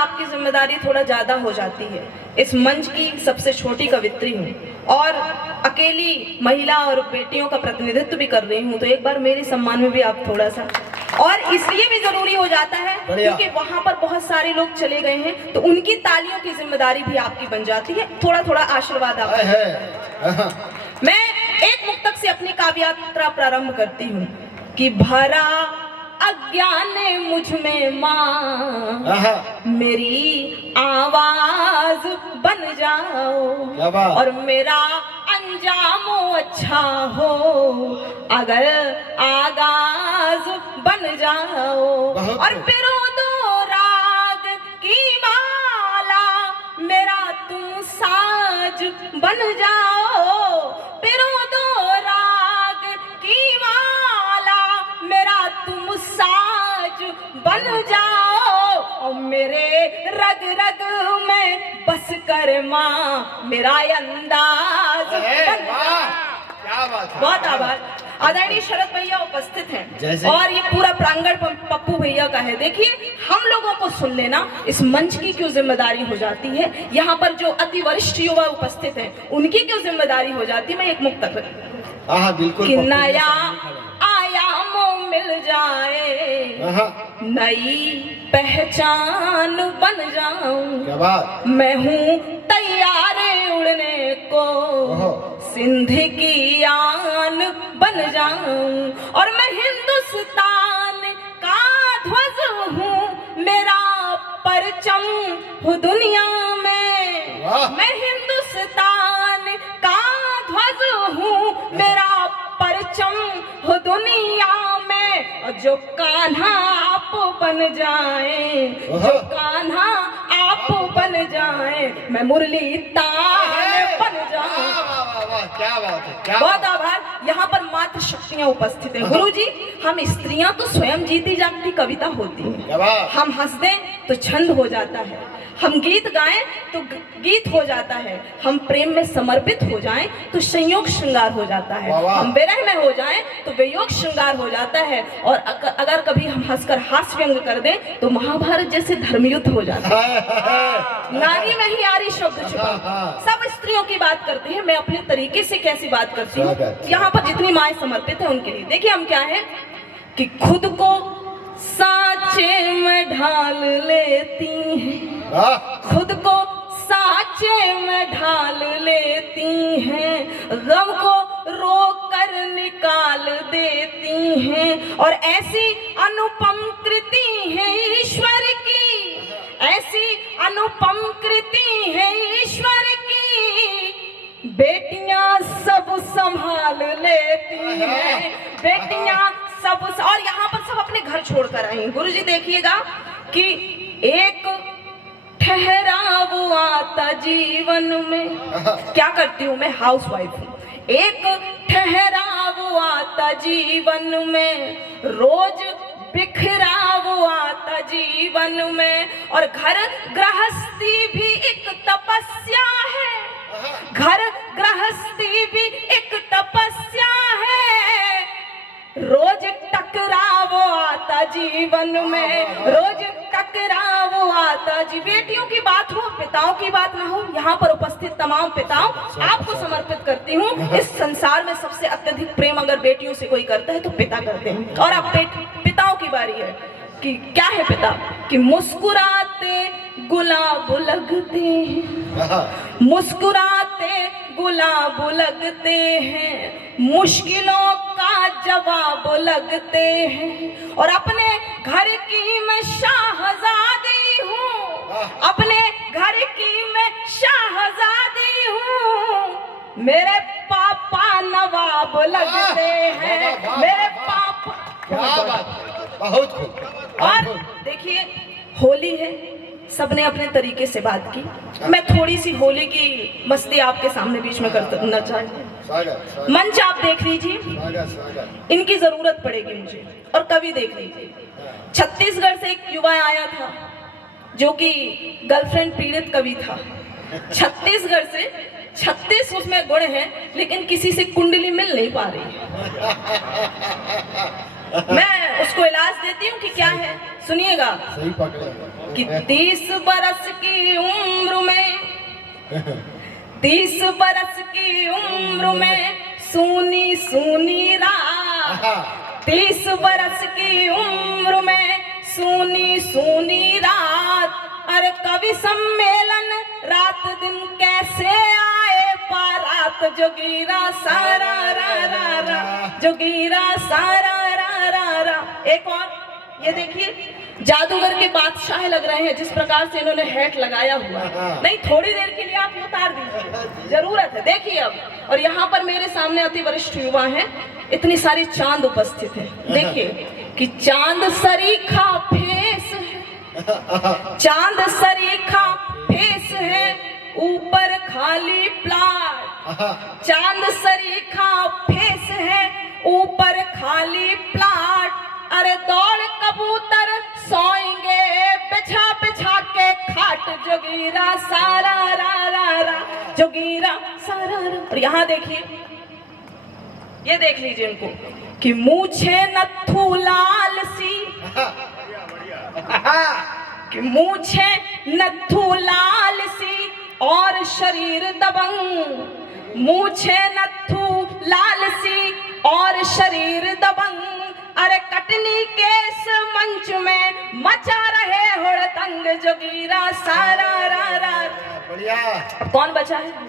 आपकी जिम्मेदारी थोड़ा ज्यादा हो जाती है। इस मंच की सबसे छोटी कवित्री हूँ और अकेली महिला और बेटियों का प्रतिनिधित्व भी कर रही हूँ, तो एक बार मेरे सम्मान में भी आप थोड़ा सा, और इसलिए भी जरूरी हो जाता है क्योंकि वहां पर बहुत सारे लोग चले गए हैं, तो उनकी तालियों की जिम्मेदारी भी आपकी बन जाती है। थोड़ा थोड़ा आशीर्वाद आप। मैं एक मुक्तक से अपनी काव्य यात्रा प्रारंभ करती हूँ कि भरा अज्ञान मुझ में माँ मेरी आवाज बन जाओ और मेरा अंजाम अच्छा हो अगर आगाज बन जाओ और पिरो दो राग की माला मेरा तुम साज बन जाओ, पिरो दो राग की माला मेरा तुम साज बन जाओ और मेरे रग रग में बस कर माँ मेरा अंदाज बन जाओ। क्या बात है, बहुत आभार। आदरणीय शरद भैया उपस्थित हैं और ये पूरा प्रांगण पप्पू भैया का है। देखिए हम लोगों को सुन लेना, इस मंच की क्यों जिम्मेदारी हो जाती है, यहाँ पर जो अति वरिष्ठ युवा उपस्थित हैं उनकी क्यों जिम्मेदारी हो जाती है। मैं एक मुक्तक बिल्कुल कि नया आयाम मिल जाए नई पहचान बन जाऊं मैं हूँ तैयार उड़ने को सिंध की आन बन जाऊं और मैं हिंदुस्तान का ध्वज हूँ मेरा परचम हूँ दुनिया में, मैं हिंदुस्तान का ध्वज हूँ मेरा परचम हो दुनिया में और जो कान्हा आप बन जाए, जो कान्हा आप बन जाए मैं मुरली तान बन जाऊं। क्या बात है, बहुत आभार। यहाँ पर मात्र शक्तियाँ उपस्थित हैं। गुरुजी, हम स्त्रियां तो स्वयं जीती जागती कविता होती हैं, हम हंस दें तो छंद हो जाता है, हम गीत गाएं तो गीत हो जाता है, हम प्रेम में समर्पित हो जाएं तो संयोग श्रृंगार हो जाता है, हम विरह में हो जाएं तो वियोग श्रृंगार हो जाता है, और अगर कभी हम हंसकर हास्य व्यंग कर दें तो महाभारत जैसे धर्मयुद्ध हो जाता है। नारी में ही आरी शब्द छुपा। सब स्त्रियों की बात करती है, मैं अपने तरीके से कैसी बात करती हूँ, यहाँ पर जितनी माएँ समर्पित है उनके लिए। देखिए हम क्या है कि खुद को साँचे में ढाल लेती हैं, खुद को साँचे में ढाल लेती हैं, गम को रोक कर निकाल देती हैं और ऐसी अनुपम कृति है ईश्वर की, ऐसी अनुपम कृति है ईश्वर की, बेटियां सब संभाल लेती हैं, बेटियां सब, और यहाँ पर सब अपने घर छोड़कर आई। गुरुजी देखिएगा कि एक ठहराव आता जीवन में, क्या करती हूँ मैं, हाउस वाइफ हूँ, एक ठहराव आता जीवन में, रोज बिखराव आता जीवन में और घर गृहस्थी भी एक तपस्या है, घर गृहस्थी भी एक तपस्या है, रोज टकराव आता जीवन में, रोज टकराव आता जी। बेटियों की बात हो, पिताओं की बात ना हो, यहाँ पर उपस्थित तमाम पिताओं आपको समर्पित करती हूँ। इस संसार में सबसे अत्यधिक प्रेम अगर बेटियों से कोई करता है तो पिता करते हैं, और अब पिताओं की बारी है कि क्या है पिता कि मुस्कुराते गुलाब लगते हैं, मुस्कुराते गुलाब लगते हैं, मुश्किलों का जवाब लगते हैं और अपने घर की मैं शाहजादी हूँ, अपने घर की मैं शाहजादी हूँ, मेरे पापा नवाब लगते हैं, मेरे पापा। बहुत खूब। और देखिए होली है, सबने अपने तरीके से बात की, मैं थोड़ी सी होली की मस्ती आपके सामने बीच में करना चाहती हूँ। मंच आप देख लीजिए, इनकी जरूरत पड़ेगी मुझे, और कवि देख लीजिए। छत्तीसगढ़ से एक युवा आया था जो कि गर्लफ्रेंड पीड़ित कवि था। छत्तीसगढ़ से 36 उसमें गुण है, लेकिन किसी से कुंडली मिल नहीं पा रही। मैं उसको इलाज देती हूँ कि क्या है, सुनिएगा। सही पकड़े कि 30 बरस की उम्र में 30 बरस की उम्र में सूनी सूनी रात, 30 बरस की उम्र में सूनी सूनी रात। अरे कवि सम्मेलन रात दिन कैसे आए बारात, जोगीरा सारा रा रा रा, जोगीरा सारा रा रा रा। एक और ये देखिए, जादूगर के बादशाह लग रहे हैं जिस प्रकार से इन्होंने हैट लगाया हुआ है। नहीं, थोड़ी देर के लिए आप ये उतार दीजिए, जरूरत है। देखिए अब, और यहाँ पर मेरे सामने अति वरिष्ठ युवा हैं, इतनी सारी चांद उपस्थित है। देखिए कि चांद सरीखा फेस है, चांद सरीखा फेस है, ऊपर खाली प्लाट। चांद सरीखा फेस है, ऊपर खाली प्लाट। अरे दौड़ कबूतर सोएंगे बिछा बिछा के खाट, जोगीरा सारा रा रा रा, जोगीरा सारा रा। और यहाँ देखिए, ये देख लीजिए इनको कि मूछे नत्थू लाल सी, कि मूछे नत्थू लाल सी और शरीर दबंग, मूछे नत्थू लाल सी और शरीर दबंग। अरे कटनी के इस मंच में मचा रहे हुड़दंग, जोगीरा सारा रा रा। बढ़िया। कौन बचा है?